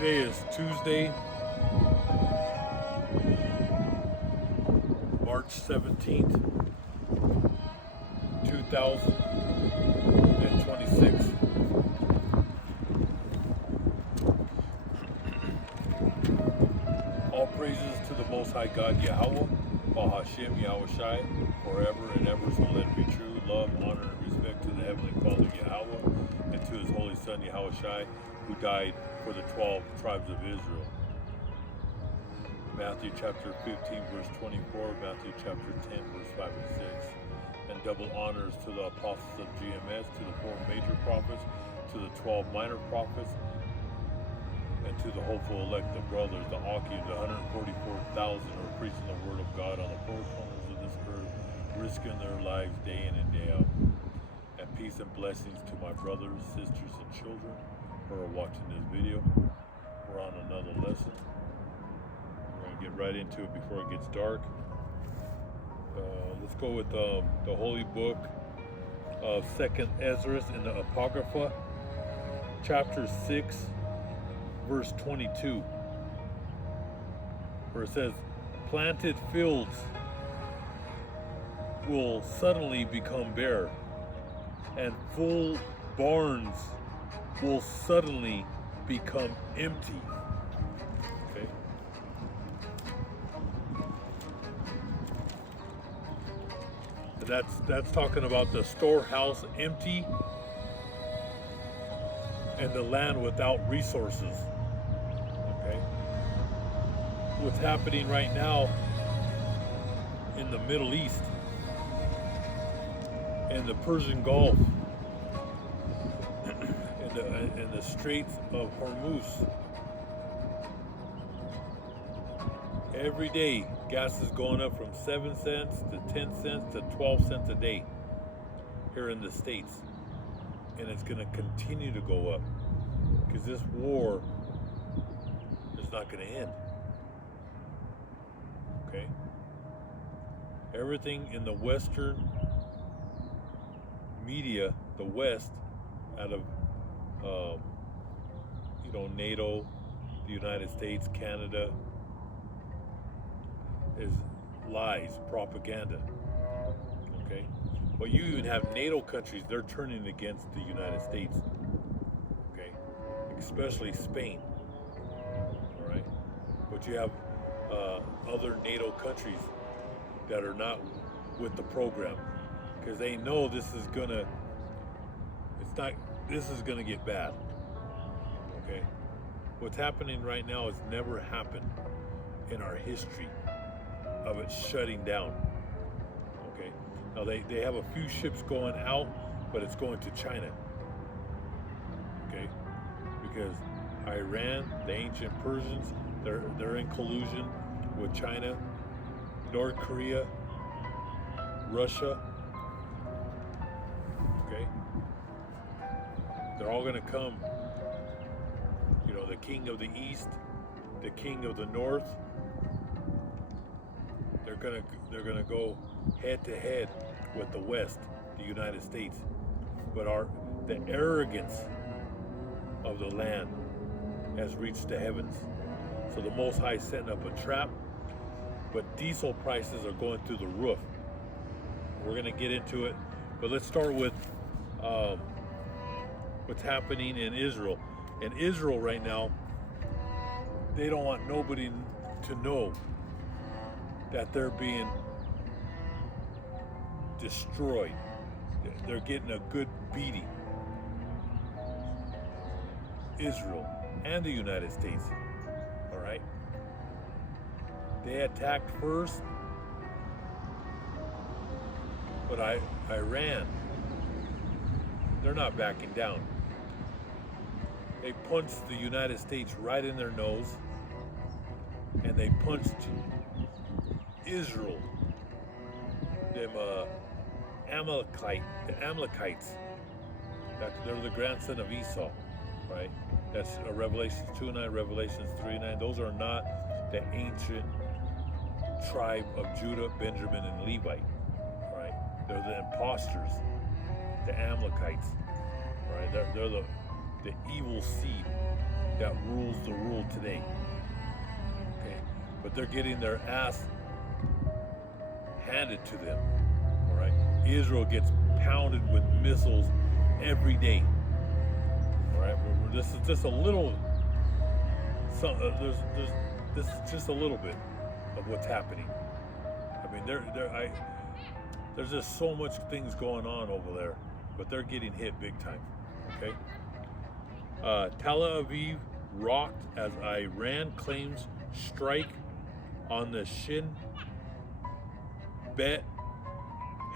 Today is Tuesday, March 17th, 2026. All praises to the Most High God Yahweh, Bahashem Yahweh Shai, forever and ever, so let it be true. Love, honor, and respect to the Heavenly Father Yahweh, and to His Holy Son Yahweh Shai, who died for the 12 tribes of Israel. Matthew chapter 15, verse 24, Matthew chapter 10, verse 5 and 6. And double honors to the apostles of GMS, to the 4 major prophets, to the 12 minor prophets, and to the hopeful elect, the brothers, the Akim, the 144,000 who are preaching the word of God on the 4 corners of this earth, risking their lives day in and day out. And peace and blessings to my brothers, sisters, and children who are watching this video. We're on another lesson. We're going to get right into it before it gets dark. Let's go with the holy book of 2nd Ezra in the Apocrypha, chapter 6, verse 22, where it says, planted fields will suddenly become bare, and full barns will suddenly become empty. Okay. That's talking about the storehouse empty and the land without resources. Okay. What's happening right now in the Middle East and the Persian Gulf and the Straits of Hormuz. Every day, gas is going up from 7 cents to 10 cents to 12 cents a day here in the States. And it's going to continue to go up because this war is not going to end. Okay? Everything in the Western media, the West, out of NATO, the United States, Canada, is lies, propaganda. Okay? Well, you even have NATO countries, they're turning against the United States. Okay? Especially Spain. All right? But you have other NATO countries that are not with the program because they know this is gonna get bad. Okay? What's happening right now has never happened in our history of it shutting down. Okay? Now they have a few ships going out, but it's going to China. Okay? Because Iran, the ancient Persians, they're in collusion with China, North Korea, Russia. Okay? They're all gonna come. The king of the East, the king of the North. They're gonna go head to head with the West, the United States. But the arrogance of the land has reached the heavens. So the Most High is setting up a trap, but diesel prices are going through the roof. We're gonna get into it, but let's start with what's happening in Israel. In Israel right now, they don't want nobody to know that they're being destroyed. They're getting a good beating. Israel and the United States. All right? They attacked first, but Iran, they're not backing down. They punched the United States right in their nose, and they punched Israel, them Amalekites. They're the grandson of Esau, right? That's Revelations 2:9, Revelations 3:9. Those are not the ancient tribe of Judah, Benjamin, and Levite, right? They're the imposters, the Amalekites, right? They're the evil seed that rules the world today. Okay, but they're getting their ass handed to them. All right, Israel gets pounded with missiles every day. All right, this is just a little. This is just a little bit of what's happening. I mean, there's just so much things going on over there, but they're getting hit big time. Okay. Tel Aviv rocked as Iran claims strike on the Shin Bet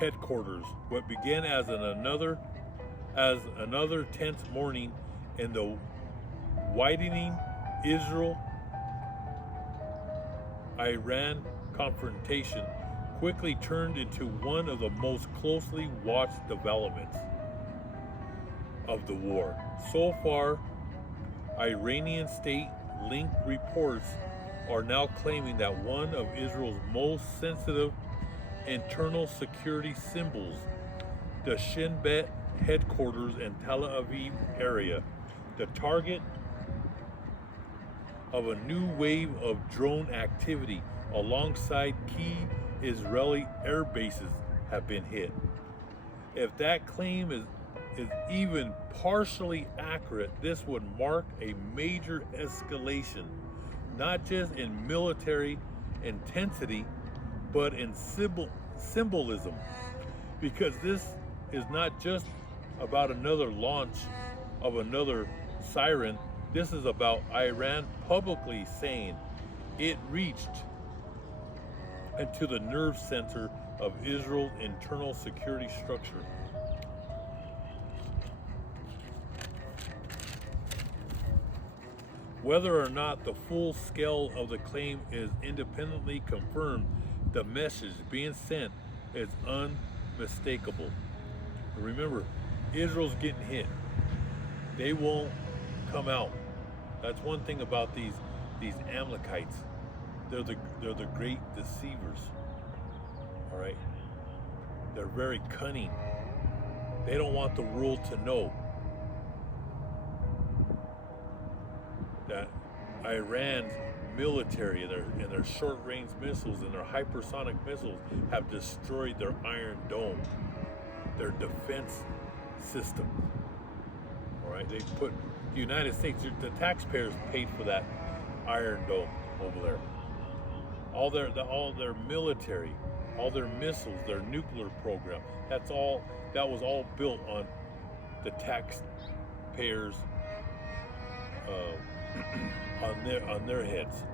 headquarters. What began as another tense morning in the widening Israel-Iran confrontation quickly turned into one of the most closely watched developments of the war. So far, Iranian state-linked reports are now claiming that one of Israel's most sensitive internal security symbols, the Shin Bet headquarters in Tel Aviv area, the target of a new wave of drone activity alongside key Israeli air bases have been hit. If that claim is even partially accurate, this would mark a major escalation, not just in military intensity, but in symbolism, because this is not just about another launch of another siren. This is about Iran publicly saying it reached into the nerve center of Israel's internal security structure. Whether or not the full scale of the claim is independently confirmed, the message being sent is unmistakable. Remember, Israel's getting hit. They won't come out. That's one thing about these Amalekites. They're the great deceivers. All right. They're very cunning. They don't want the world to know that Iran's military and their short-range missiles and their hypersonic missiles have destroyed their Iron Dome, their defense system. All right, they put the United States, the taxpayers paid for that Iron Dome over there. All their military, all their missiles, their nuclear program, that was all built on the taxpayers on their heads.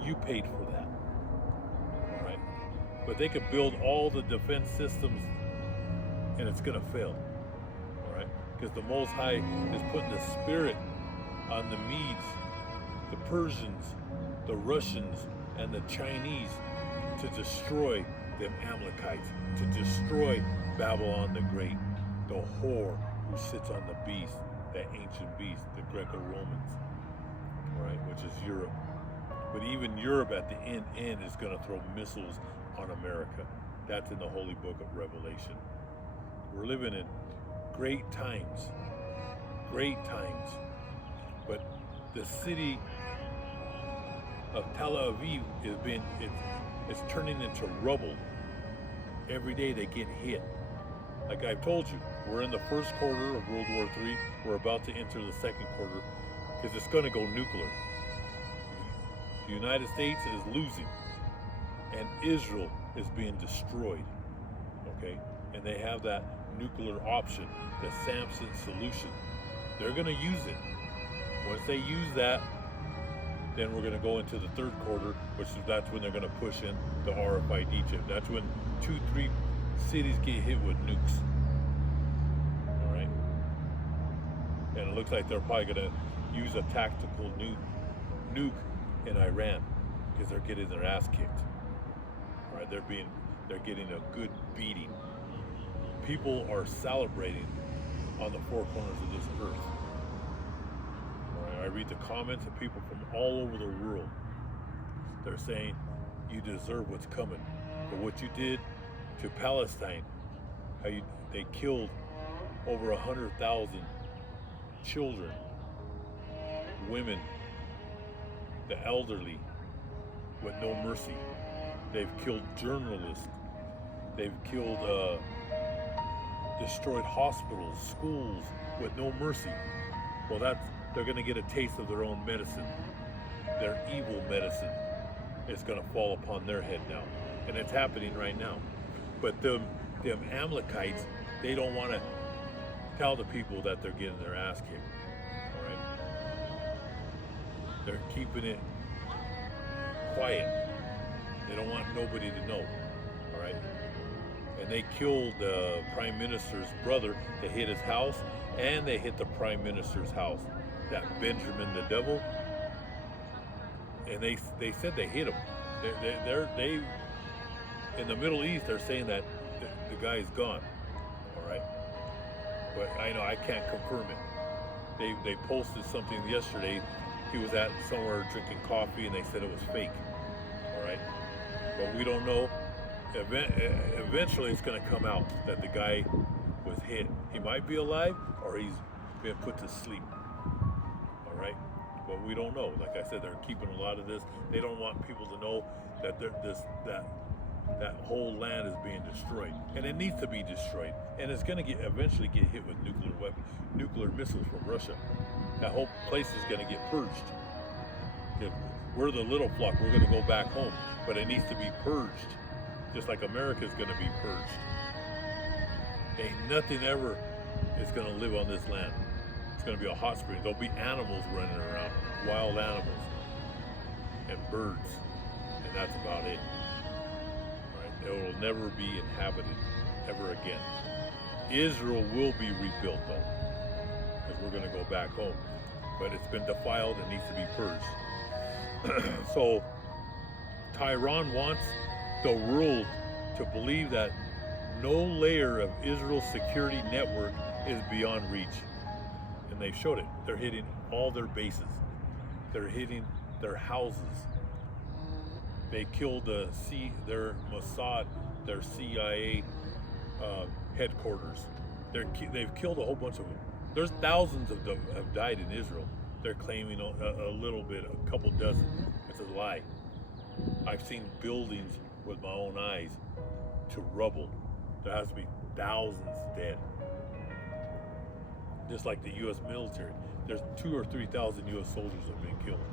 You paid for that. All right? But they could build all the defense systems and it's gonna fail. All right? Because the Most High is putting the spirit on the Medes, the Persians, the Russians, and the Chinese to destroy them Amalekites, to destroy Babylon the Great, the whore who sits on the beast, that ancient beast, the Greco-Romans, right, which is Europe. But even Europe at the end is going to throw missiles on America. That's in the Holy Book of Revelation. We're living in great times. But the city of Tel Aviv it's turning into rubble. Every day they get hit. Like I've told you, we're in the first quarter of World War III. We're about to enter the second quarter because it's going to go nuclear. The United States is losing and Israel is being destroyed. Okay? And they have that nuclear option, the Samson solution. They're going to use it. Once they use that, then we're going to go into the third quarter, that's when they're going to push in the RFID chip. That's when 2-3 cities get hit with nukes. All right? And it looks like they're probably going to use a tactical nuke in Iran because they're getting their ass kicked. All right? They're getting a good beating. People are celebrating on the four corners of this earth. I read the comments of people from all over the world. They're saying, you deserve what's coming. For what you did to Palestine, they killed over 100,000 children women, the elderly, with no mercy. They've killed journalists. They've killed, destroyed hospitals, schools with no mercy. Well, they're going to get a taste of their own medicine. Their evil medicine is going to fall upon their head now. And it's happening right now. But them Amalekites, they don't want to tell the people that they're getting their ass kicked. All right? They're keeping it quiet. They don't want nobody to know. All right? And they killed the Prime Minister's brother. They hit his house, and they hit the Prime Minister's house. That Benjamin the Devil. And they said they hit him. They in the Middle East, they're saying that the guy's gone. All right? But I know I can't confirm it. They posted something yesterday. He was at somewhere drinking coffee, and they said it was fake. All right? But we don't know. Eventually it's going to come out that the guy was hit. He might be alive, or he's been put to sleep. All right? But we don't know. Like I said, they're keeping a lot of this. They don't want people to know that that whole land is being destroyed, and it needs to be destroyed. And it's going to eventually get hit with nuclear missiles from Russia. That whole place is going to get purged. If we're the little flock, we're going to go back home, but it needs to be purged, just like America's going to be purged. Ain't nothing ever is going to live on this land. It's going to be a hot spring. There'll be animals running around, wild animals, and birds, and that's about it. It will never be inhabited ever again. Israel will be rebuilt though, because we're going to go back home. But it's been defiled and needs to be purged. So Tehran wants the world to believe that no layer of Israel's security network is beyond reach. And they've showed it. They're hitting all their bases. They're hitting their houses. They killed their Mossad, their CIA headquarters. They've killed a whole bunch of them. There's thousands of them have died in Israel. They're claiming a little bit, a couple dozen. It's a lie. I've seen buildings with my own eyes to rubble. There has to be thousands dead. Just like the U.S. military. There's 2,000 or 3,000 U.S. soldiers have been killed.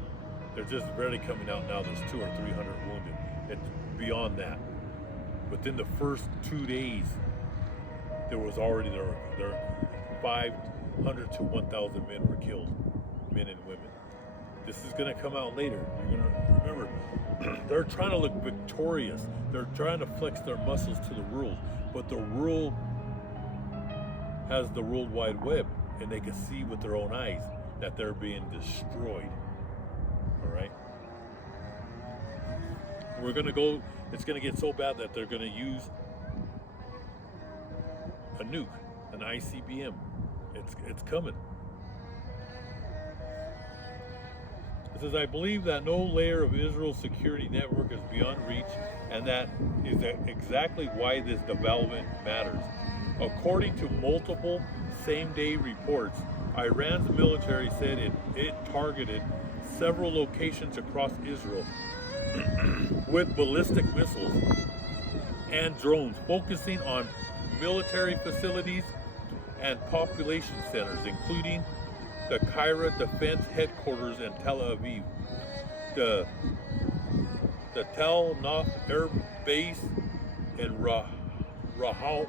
They're just barely coming out now. There's 200 or 300 wounded. It's beyond that. Within the first 2 days, there was already there 500 to 1,000 men were killed, men and women. This is going to come out later. You're going to remember, they're trying to look victorious. They're trying to flex their muscles to the world, but the world has the World Wide Web, and they can see with their own eyes that they're being destroyed. All right, we're gonna go. It's gonna get so bad that they're gonna use a nuke, an ICBM. It's coming. It says, I believe that no layer of Israel's security network is beyond reach, and that is exactly why this development matters. According to multiple same-day reports, Iran's military said it targeted several locations across Israel with ballistic missiles and drones, focusing on military facilities and population centers, including the Kyra Defense Headquarters in Tel Aviv, the Tel Nof Air Base in Rahal,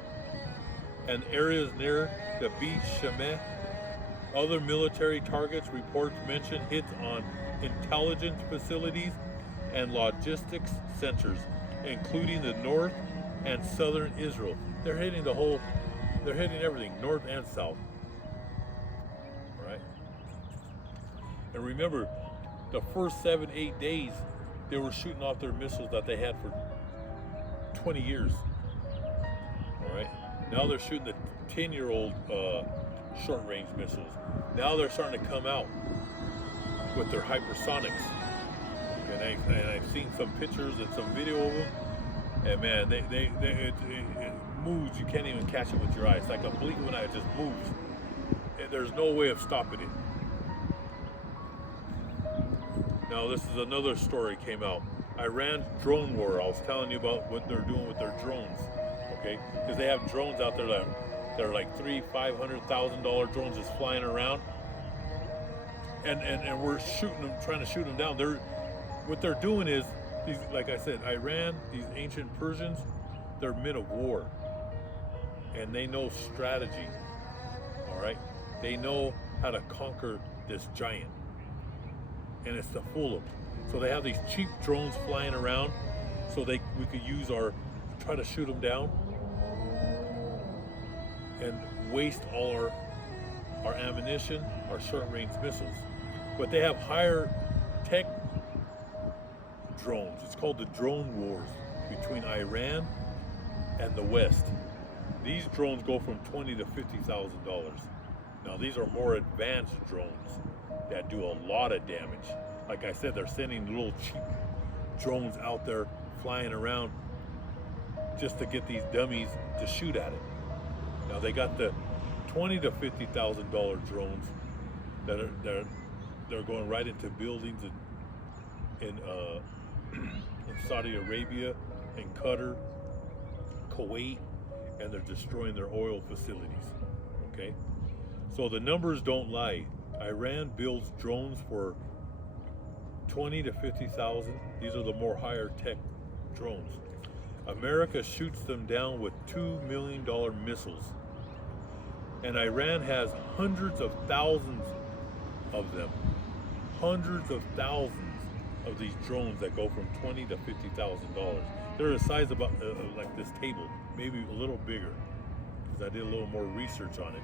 and areas near the Beach Shemesh. Other military targets, reports mention hits on intelligence facilities and logistics centers, including the north and southern Israel. They're hitting everything, north and south. Right? And remember, the first 7-8 days, they were shooting off their missiles that they had for 20 years. All right? Now they're shooting the 10-year-old short-range missiles. Now they're starting to come out with their hypersonics. And I've seen some pictures and some video of them. And man, it moves. You can't even catch it with your eyes. It's like a blink of an eye. It just moves. And there's no way of stopping it. Now this is another story came out. Iran drone war. I was telling you about what they're doing with their drones, okay? Because they have drones out there that they're like $300,000-$500,000 drones just flying around, and we're shooting them, trying to shoot them down. What they're doing is these, like I said, Iran, these ancient Persians, they're men of war, and they know strategy. All right, they know how to conquer this giant, and it's to fool them. So they have these cheap drones flying around, so we could use try to shoot them down, and waste all our ammunition, our short-range missiles. But they have higher tech drones. It's called the drone wars between Iran and the West. These drones go from $20,000 to $50,000. Now these are more advanced drones that do a lot of damage. Like I said, they're sending little cheap drones out there flying around just to get these dummies to shoot at it. Now they got the $20,000 to $50,000 drones they're going right into buildings in Saudi Arabia and Qatar, Kuwait, and they're destroying their oil facilities. Okay, so the numbers don't lie. Iran builds drones for $20,000 to $50,000. These are the more higher tech drones. America shoots them down with $2 million missiles. And Iran has hundreds of thousands of them. Hundreds of thousands of these drones that go from $20,000 to $50,000. They're the size of like this table, maybe a little bigger, because I did a little more research on it.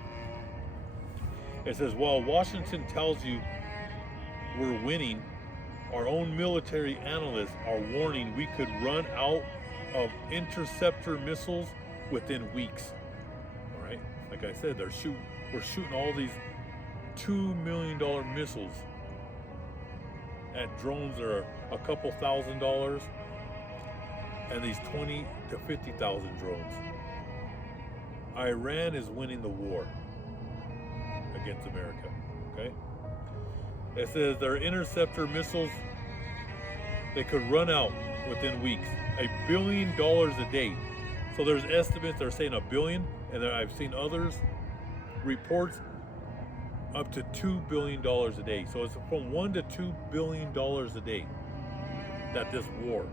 It says, while Washington tells you we're winning, our own military analysts are warning we could run out of interceptor missiles within weeks. All right, like I said, we're shooting all these $2 million missiles at drones that are a couple $1,000s, and these $20,000 to $50,000 drones. Iran is winning the war against America. Okay. It says their interceptor missiles, they could run out within weeks. $1 billion a day. So there's estimates that are saying $1 billion, and I've seen others reports up to $2 billion a day. So it's from $1 to $2 billion a day that this war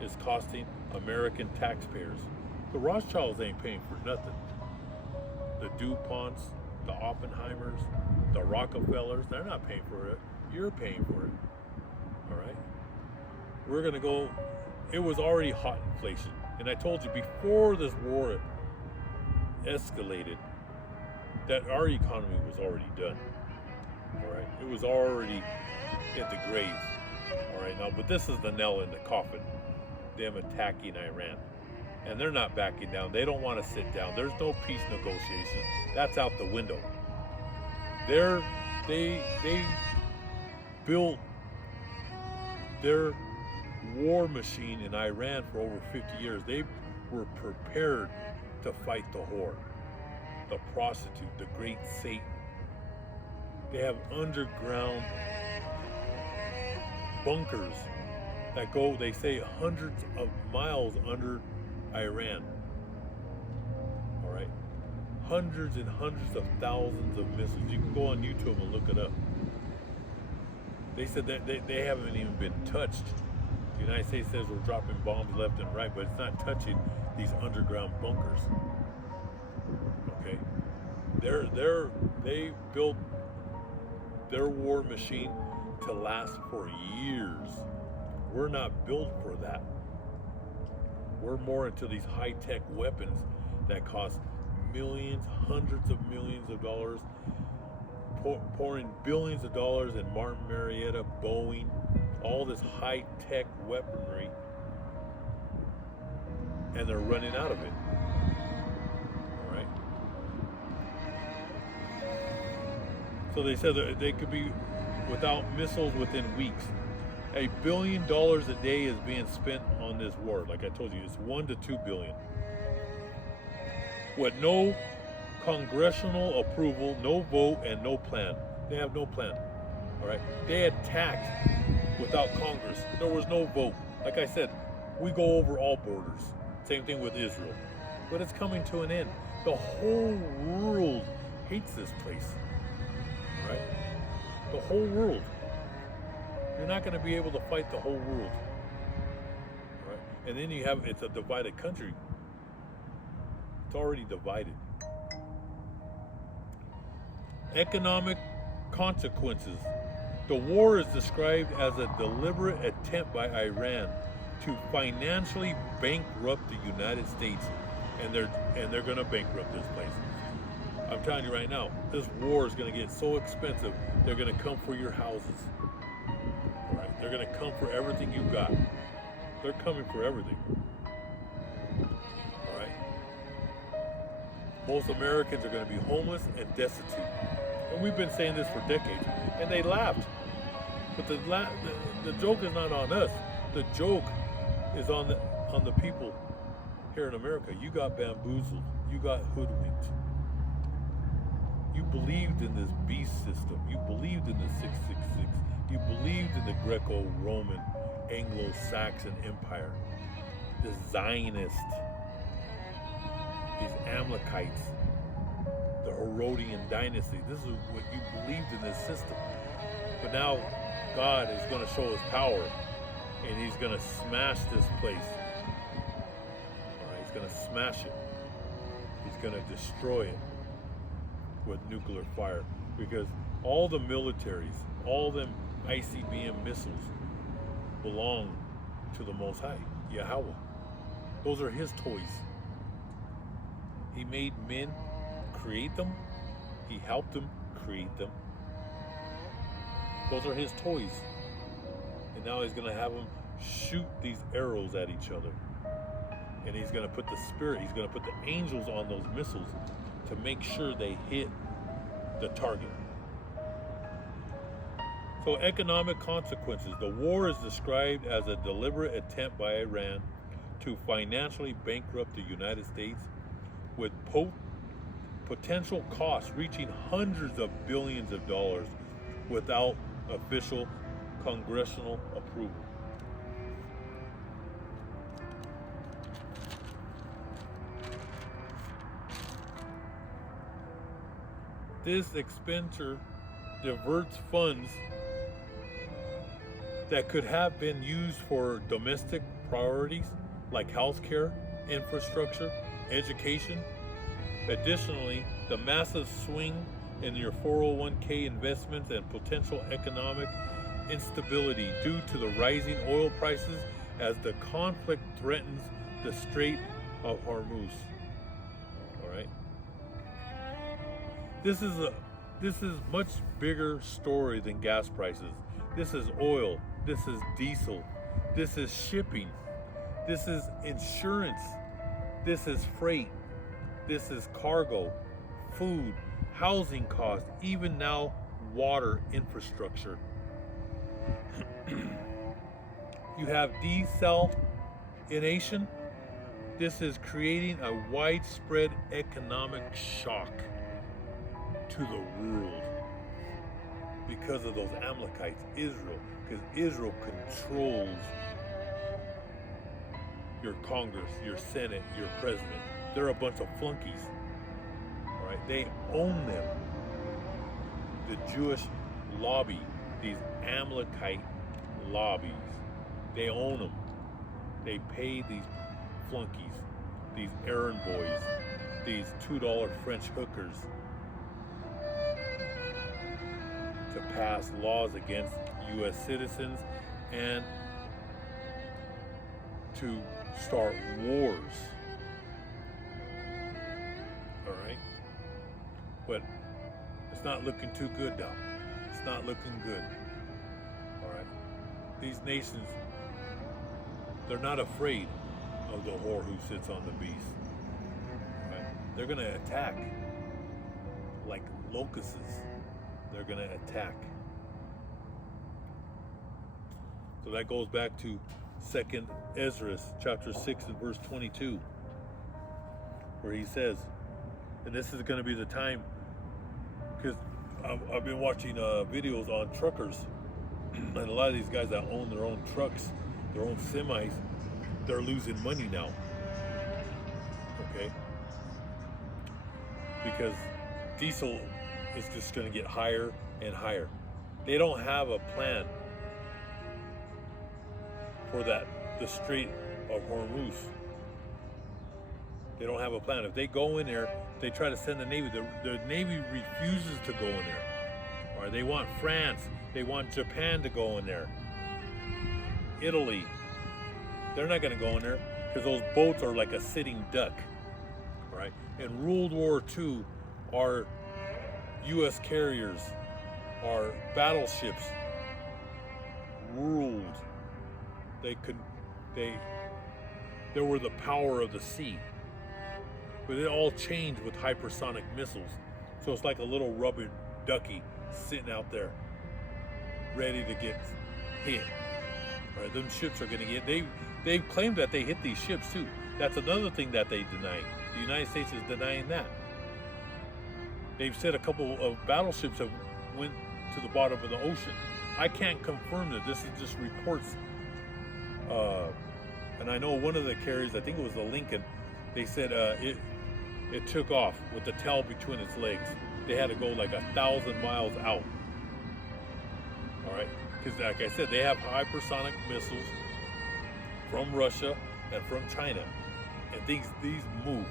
is costing American taxpayers. The Rothschilds ain't paying for nothing. The DuPonts, the Oppenheimers, the Rockefellers, they're not paying for it. You're paying for it. All right? We're going to go, it was already hot inflation. And I told you before this war escalated that our economy was already done. All right? It was already in the grave. All right? Now, but this is the nail in the coffin, them attacking Iran. And they're not backing down. They don't want to sit down. There's no peace negotiation. That's out the window. They built their war machine in Iran for over 50 years. They were prepared to fight the whore, the prostitute, the great Satan. They have underground bunkers that go, they say, hundreds of miles under Iran. All right, hundreds and hundreds of thousands of missiles. You can go on YouTube and look it up. They said that they haven't even been touched. The United States says we're dropping bombs left and right, but it's not touching these underground bunkers. Okay, they built their war machine to last for years. We're not built for that. We're more into these high-tech weapons that cost millions, hundreds of millions of dollars, pouring billions of dollars in Martin Marietta, Boeing, all this high-tech weaponry, and they're running out of it. All right. So they said that they could be without missiles within weeks. $1 billion a day is being spent on this war. Like I told you, it's 1 to 2 billion. With no congressional approval, no vote, and no plan. They have no plan. All right, they attacked without Congress. There was no vote. Like I said, we go over all borders. Same thing with Israel. But it's coming to an end. The whole world hates this place. All right? The whole world. You're not going to be able to fight the whole world. All right? And then it's a divided country. It's already divided. Economic consequences. The war is described as a deliberate attempt by Iran to financially bankrupt the United States, and they're going to bankrupt this place. I'm telling you right now, this war is going to get so expensive. They're going to come for your houses. All right, they're going to come for everything you got. They're coming for everything. All right. Most Americans are going to be homeless and destitute, and we've been saying this for decades, and they laughed. But the joke is not on us. The joke is on the people here in America. You got bamboozled. You got hoodwinked. You believed in this beast system. You believed in the 666. You believed in the Greco-Roman, Anglo-Saxon Empire. The Zionists, these Amalekites, the Herodian dynasty. This is what you believed in this system. But now God is going to show his power. And he's going to smash this place. All right, he's going to smash it. He's going to destroy it with nuclear fire. Because all the militaries, all them ICBM missiles belong to the Most High, Yahweh. Those are his toys. He made men create them. He helped them create them. Those are his toys. And now he's going to have them shoot these arrows at each other. And he's going to put the spirit, he's going to put the angels on those missiles to make sure they hit the target. So economic consequences. The war is described as a deliberate attempt by Iran to financially bankrupt the United States with potential costs reaching hundreds of billions of dollars without official congressional approval. This expenditure diverts funds that could have been used for domestic priorities like healthcare, infrastructure, education. Additionally, the massive swing in your 401k investments and potential economic instability due to the rising oil prices as the conflict threatens the Strait of Hormuz. All right. This is much bigger story than gas prices. This is oil. This is diesel. This is shipping. This is insurance. This is freight. This is cargo, food, housing costs, even now water infrastructure. You have desalination. This is creating a widespread economic shock to the world because of those Amalekites, Israel, because Israel controls your Congress, your Senate, your president. They're a bunch of flunkies. All right, they own them. The Jewish lobby, these Amalekite lobbies, they own them. They pay these flunkies, these errand boys, these $2 French hookers to pass laws against U.S. citizens and to start wars. All right? But it's not looking too good now. It's not looking good. All right? These nations, they're not afraid of the whore who sits on the beast. Right? They're going to attack like locusts. They're going to attack. So that goes back to 2nd Ezra chapter 6 and verse 22, where he says, and this is going to be the time, because I've been watching videos on truckers, and a lot of these guys that own their own trucks, their own semis, they're losing money now. Okay, because diesel is just going to get higher and higher. They don't have a plan for that, the Strait of Hormuz. They don't have a plan. If they go in there, they try to send the Navy. The Navy refuses to go in there. Or they want France. They want Japan to go in there. Italy. They're not going to go in there because those boats are like a sitting duck. Right? In World War II, our U.S. carriers, our battleships ruled. They were the power of the sea. But it all changed with hypersonic missiles. So it's like a little rubber ducky sitting out there, ready to get hit. All right, them ships are going to get. They've claimed that they hit these ships too. That's another thing that they deny. The United States is denying that. They've said a couple of battleships have went to the bottom of the ocean. I can't confirm that. This is just reports. And I know one of the carriers, I think it was the Lincoln, they said it took off with the tail between its legs. They had to go like 1,000 miles out. All right, because like I said, they have hypersonic missiles from Russia and from China, and these move.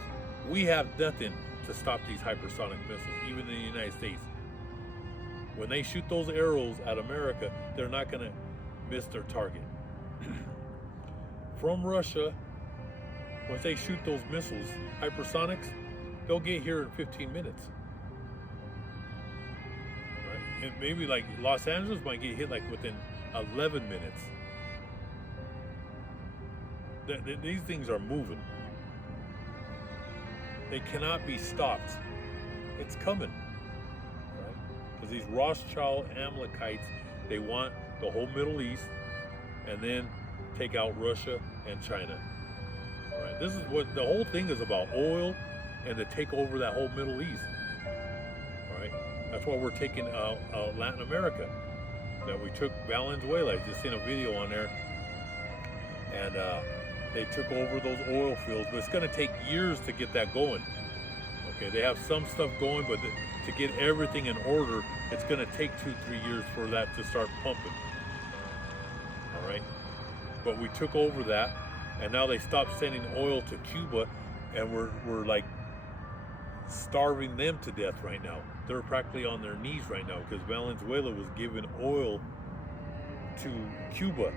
We have nothing to stop these hypersonic missiles, even in the United States. When they shoot those arrows at America, they're not going to miss their target. From Russia, once they shoot those missiles, hypersonics, they'll get here in 15 minutes. Right? And maybe like Los Angeles might get hit like within 11 minutes. These things are moving. They cannot be stopped. It's coming. Right? Because these Rothschild Amalekites, they want the whole Middle East and then take out Russia and China. All right, this is what the whole thing is about: oil and to take over that whole Middle East. All right, that's why we're taking Latin America. That we took Venezuela. I just seen a video on there, and they took over those oil fields. But it's going to take years to get that going. Okay, they have some stuff going, but to get everything in order, it's going to take 2-3 years for that to start pumping. All right. But we took over that, and now they stopped sending oil to Cuba, and we're like starving them to death right now. They're practically on their knees right now because Venezuela was giving oil to Cuba.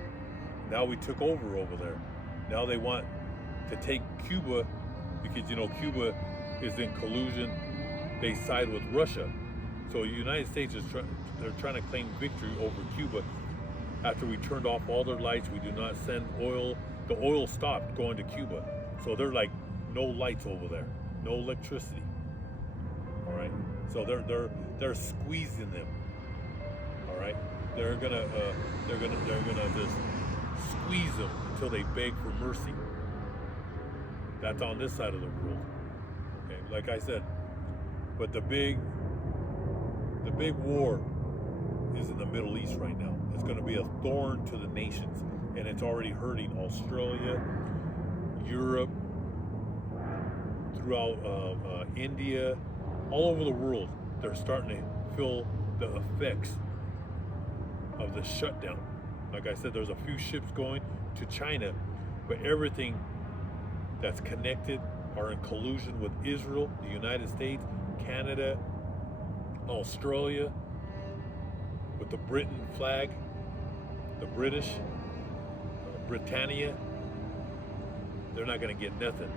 Now we took over there. Now they want to take Cuba because, you know, Cuba is in collusion. They side with Russia. So the United States they're trying to claim victory over Cuba. After we turned off all their lights, we do not send oil. The oil stopped going to Cuba. So they're like no lights over there, no electricity. All right. So they're squeezing them. All right. They're gonna just squeeze them until they beg for mercy. That's on this side of the world. Okay. Like I said, but the big war is in the Middle East right now. It's going to be a thorn to the nations, and it's already hurting Australia, Europe, throughout India, all over the world. They're starting to feel the effects of the shutdown. Like I said, there's a few ships going to China, but everything that's connected are in collusion with Israel, the United States, Canada, Australia, with the Britain flag, the British, Britannia. They're not going to get nothing.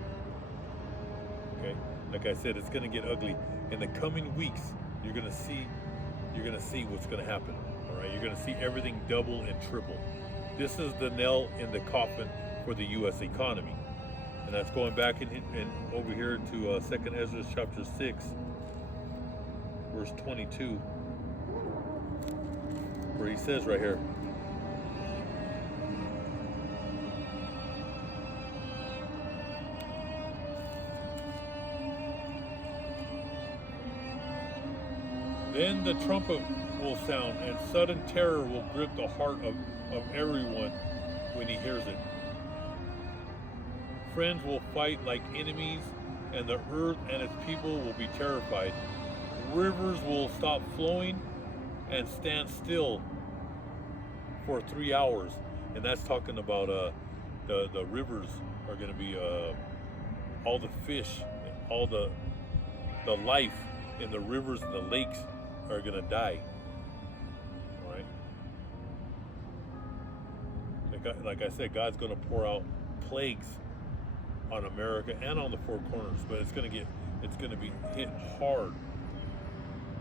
Okay, like I said, it's going to get ugly. In the coming weeks, you're going to see what's going to happen. All right, you're going to see everything double and triple. This is the nail in the coffin for the U.S. economy, and that's going back in over here to 2nd Ezra chapter 6, verse 22, where he says right here. Then the trumpet will sound, and sudden terror will grip the heart of everyone when he hears it. Friends will fight like enemies, and the earth and its people will be terrified. Rivers will stop flowing and stand still for 3 hours. And that's talking about the rivers are going to be all the fish, all the life in the rivers and the lakes are going to die. All right. Like I said, God's going to pour out plagues on America and on the four corners, but it's going to be hit hard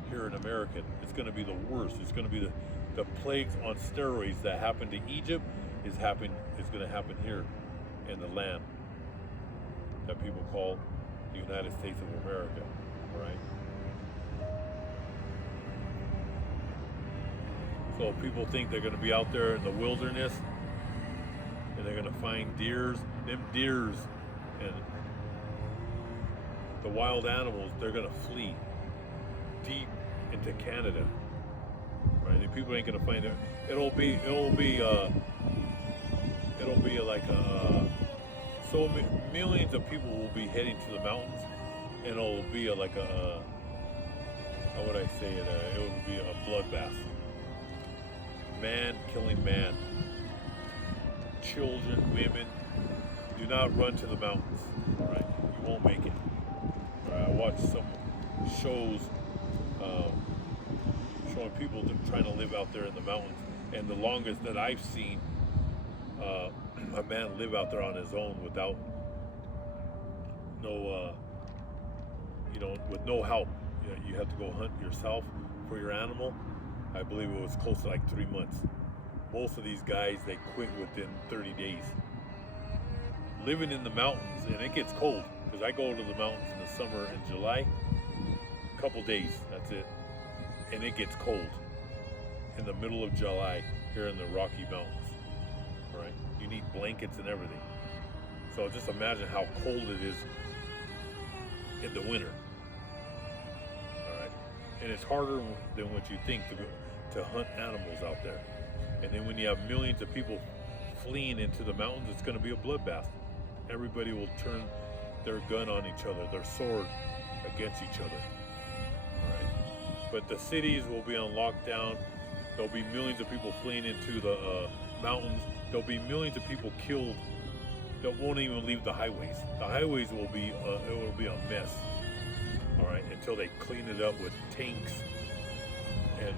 here in America. It's going to be the worst. It's going to be the plagues on steroids that happened to Egypt is going to happen here in the land that people call the United States of America, right? So people think they're going to be out there in the wilderness and they're going to find deers. Them deers and the wild animals, they're going to flee deep into Canada, right? And people ain't going to find it. It'll be like so millions of people will be heading to the mountains, and it'll be like how would I say it? It will be a bloodbath. Man killing man. Children, women. Do not run to the mountains. All right, you won't make it. I watched some shows showing people trying to live out there in the mountains, and the longest that I've seen a man live out there on his own without no, with no help. You have to go hunt yourself for your animal. I believe it was close to like 3 months. Most of these guys, they quit within 30 days. Living in the mountains, and it gets cold, because I go to the mountains in the summer in July, a couple days, that's it. And it gets cold in the middle of July here in the Rocky Mountains, right? You need blankets and everything. So just imagine how cold it is in the winter, all right? And it's harder than what you think to hunt animals out there. And then when you have millions of people fleeing into the mountains, it's going to be a bloodbath. Everybody will turn their gun on each other, their sword against each other. All right? But the cities will be on lockdown. There'll be millions of people fleeing into the mountains. There'll be millions of people killed that won't even leave the highways. The highways will be a mess. All right, until they clean it up with tanks and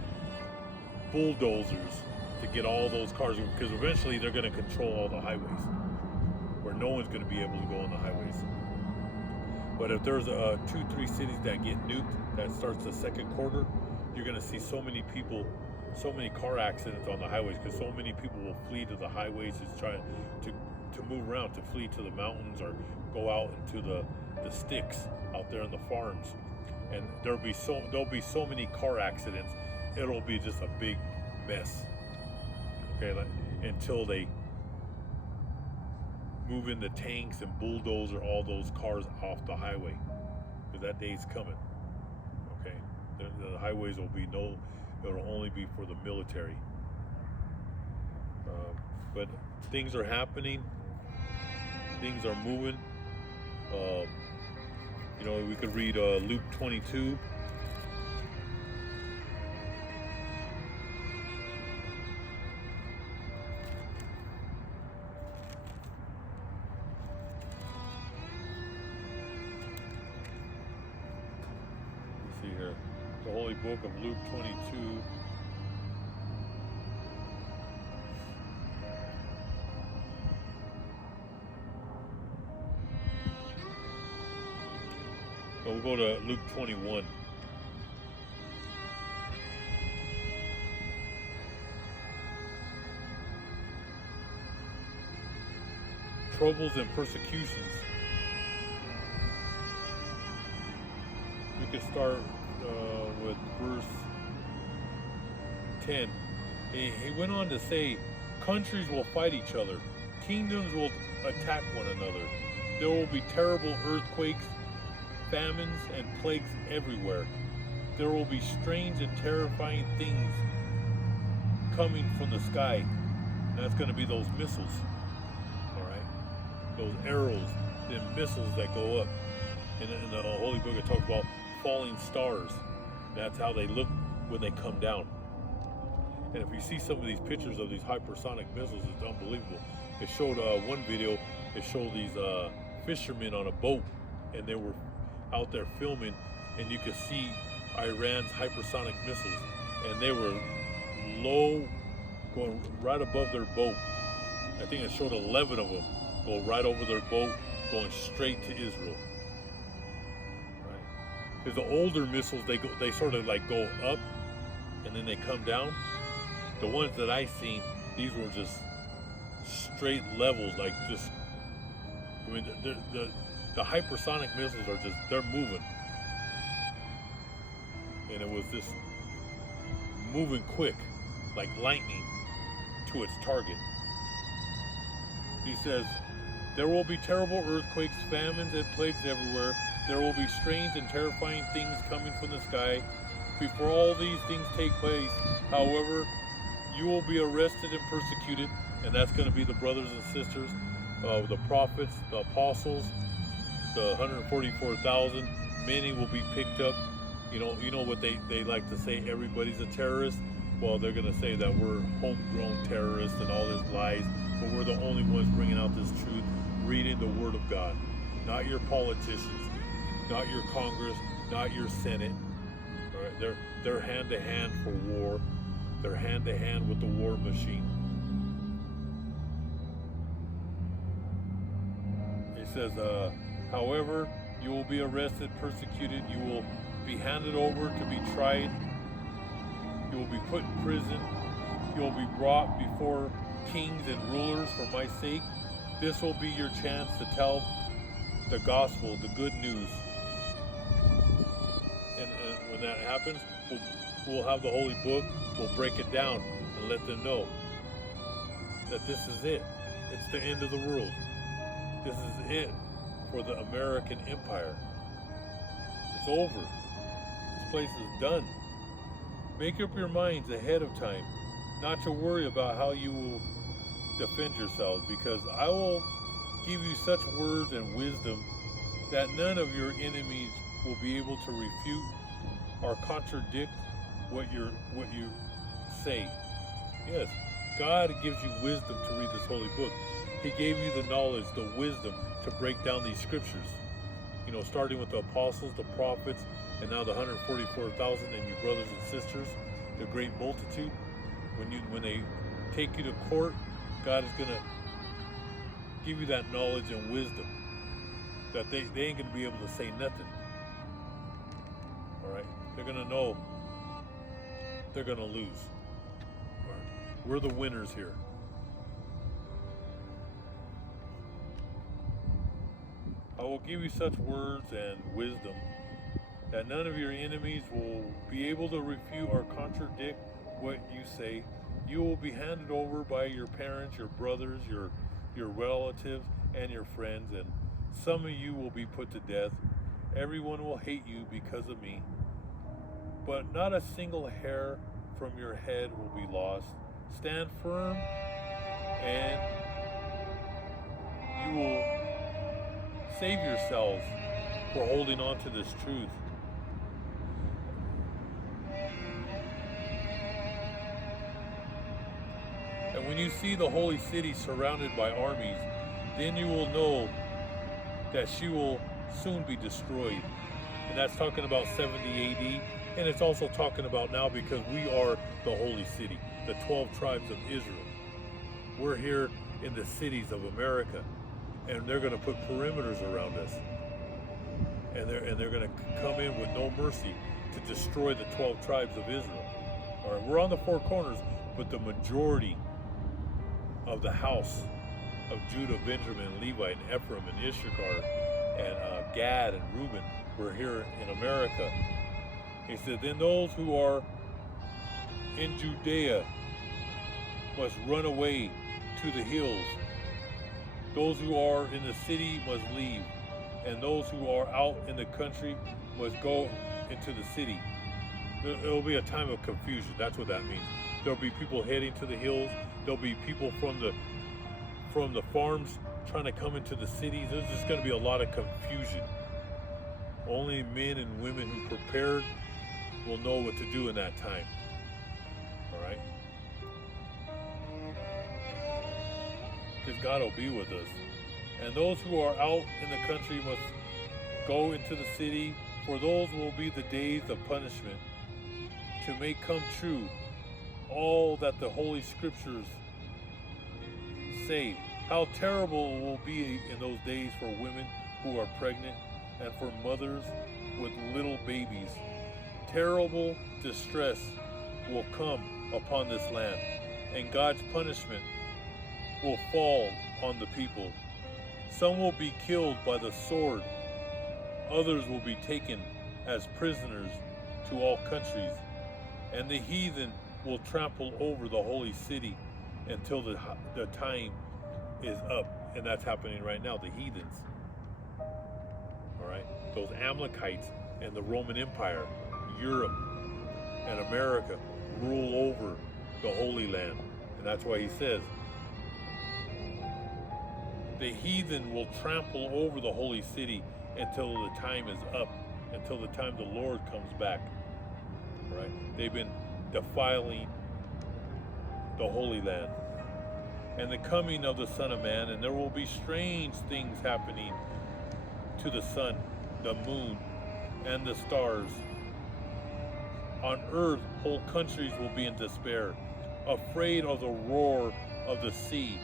bulldozers to get all those cars, because eventually they're going to control all the highways, where no one's going to be able to go on the highways. But if there's 2-3 cities that get nuked, that starts the second quarter, you're going to see so many people, so many car accidents on the highways, because so many people will flee to the highways, just trying to move around, to flee to the mountains or go out into the sticks out there in the farms. And there'll be so many car accidents, it'll be just a big mess. Okay, until they move in the tanks and bulldozer all those cars off the highway, because that day's coming. Okay, the highways will be it'll only be for the military. But things are happening, things are moving. We could read Luke 22. The Holy Book of Luke 22. So we'll go to Luke 21. Troubles and persecutions. We could start with verse 10. He went on to say, countries will fight each other, kingdoms will attack one another. There will be terrible earthquakes, famines, and plagues everywhere. there will be strange and terrifying things coming from the sky. And that's going to be those missiles. All right? Those arrows, the missiles that go up. In the Holy Book, it talks about falling stars. That's how they look when they come down. And if you see some of these pictures of these hypersonic missiles, it's unbelievable. It showed one video, it showed these fishermen on a boat, and they were out there filming, and you could see Iran's hypersonic missiles, and they were low, going right above their boat. I think it showed 11 of them go right over their boat, going straight to Israel. Right? Because the older missiles, they sort of like go up, and then they come down. The ones that I seen, these were just straight levels, like just, I mean, the hypersonic missiles are just, they're moving. And it was just moving quick, like lightning to its target. He says, there will be terrible earthquakes, famines, and plagues everywhere. There will be strange and terrifying things coming from the sky. Before all these things take place, however, you will be arrested and persecuted, and that's going to be the brothers and sisters, the prophets, the apostles, the 144,000. Many will be picked up. You know what they like to say, everybody's a terrorist. Well, they're going to say that we're homegrown terrorists and all these lies, but we're the only ones bringing out this truth, reading the Word of God. Not your politicians, not your Congress, not your Senate. All right? They're hand to hand for war. They're hand to hand with the war machine. He says, however, you will be arrested, persecuted, you will be handed over to be tried, you will be put in prison, you will be brought before kings and rulers for my sake. This will be your chance to tell the gospel, the good news. And when that happens, we'll have the Holy Book, we'll break it down and let them know that this is it. It's the end of the world. This is it for the American empire. It's over. This place is done. Make up your minds ahead of time not to worry about how you will defend yourselves, because I will give you such words and wisdom that none of your enemies will be able to refute or contradict what you say. Yes, God gives you wisdom to read this holy book. He gave you the knowledge, the wisdom to break down these scriptures. You know, starting with the apostles, the prophets, and now the 144,000 and your brothers and sisters, the great multitude. When they take you to court, God is going to give you that knowledge and wisdom that they ain't going to be able to say nothing. All right? They're going to know they're going to lose. All right? We're the winners here. I will give you such words and wisdom that none of your enemies will be able to refute or contradict what you say. You will be handed over by your parents, your brothers, your relatives, and your friends, and some of you will be put to death. Everyone will hate you because of me, but not a single hair from your head will be lost. Stand firm, and you will save yourselves for holding on to this truth. And when you see the holy city surrounded by armies, then you will know that she will soon be destroyed. And that's talking about 70 AD. And it's also talking about now, because we are the holy city, the 12 tribes of Israel. We're here in the cities of America, and they're going to put perimeters around us. And they're going to come in with no mercy to destroy the 12 tribes of Israel. All right, we're on the four corners, but the majority of the house of Judah, Benjamin, Levi, and Ephraim, and Issachar, and Gad, and Reuben, we're here in America. He said, then those who are in Judea must run away to the hills. Those who are in the city must leave, and those who are out in the country must go into the city. It'll be a time of confusion. That's what that means. There'll be people heading to the hills. There'll be people from the farms trying to come into the cities. There's just going to be a lot of confusion. Only men and women who prepared will know what to do in that time. All right? Because God will be with us. And those who are out in the country must go into the city, for those will be the days of punishment, to make come true all that the Holy Scriptures say. How terrible it will be in those days for women who are pregnant and for mothers with little babies. Terrible distress will come upon this land, and God's punishment will fall on the people. Some will be killed by the sword, others will be taken as prisoners to all countries, and the heathen will trample over the holy city until the time is up. And that's happening right now, the heathens. All right, those Amalekites and the Roman Empire, Europe and America rule over the Holy Land. And that's why he says, the heathen will trample over the holy city until the time is up, until the time the Lord comes back. All right? They've been defiling the Holy Land. And the coming of the Son of Man, and there will be strange things happening to the sun, the moon, and the stars. On earth, whole countries will be in despair, afraid of the roar of the sea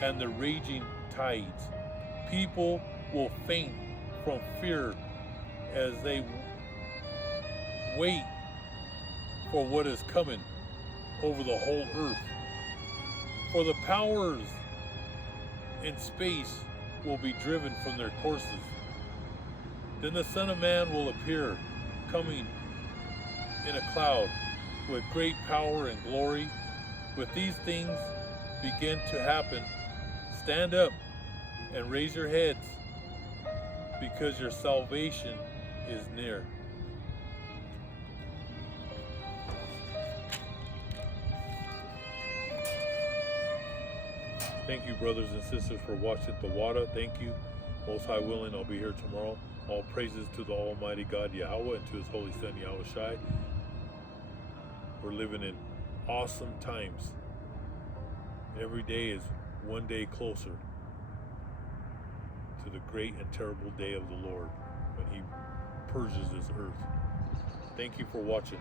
and the raging tides. People will faint from fear as they wait for what is coming over the whole earth. For the powers in space will be driven from their courses. Then the Son of Man will appear, coming in a cloud with great power and glory. With these things begin to happen, stand up and raise your heads, because your salvation is near. Thank you, brothers and sisters, for watching Tawada. Thank you. Most High willing, I'll be here tomorrow. All praises to the Almighty God, Yahweh, and to His Holy Son, Yahushai. We're living in awesome times. Every day is one day closer to the great and terrible day of the Lord, when He purges this earth. Thank you for watching.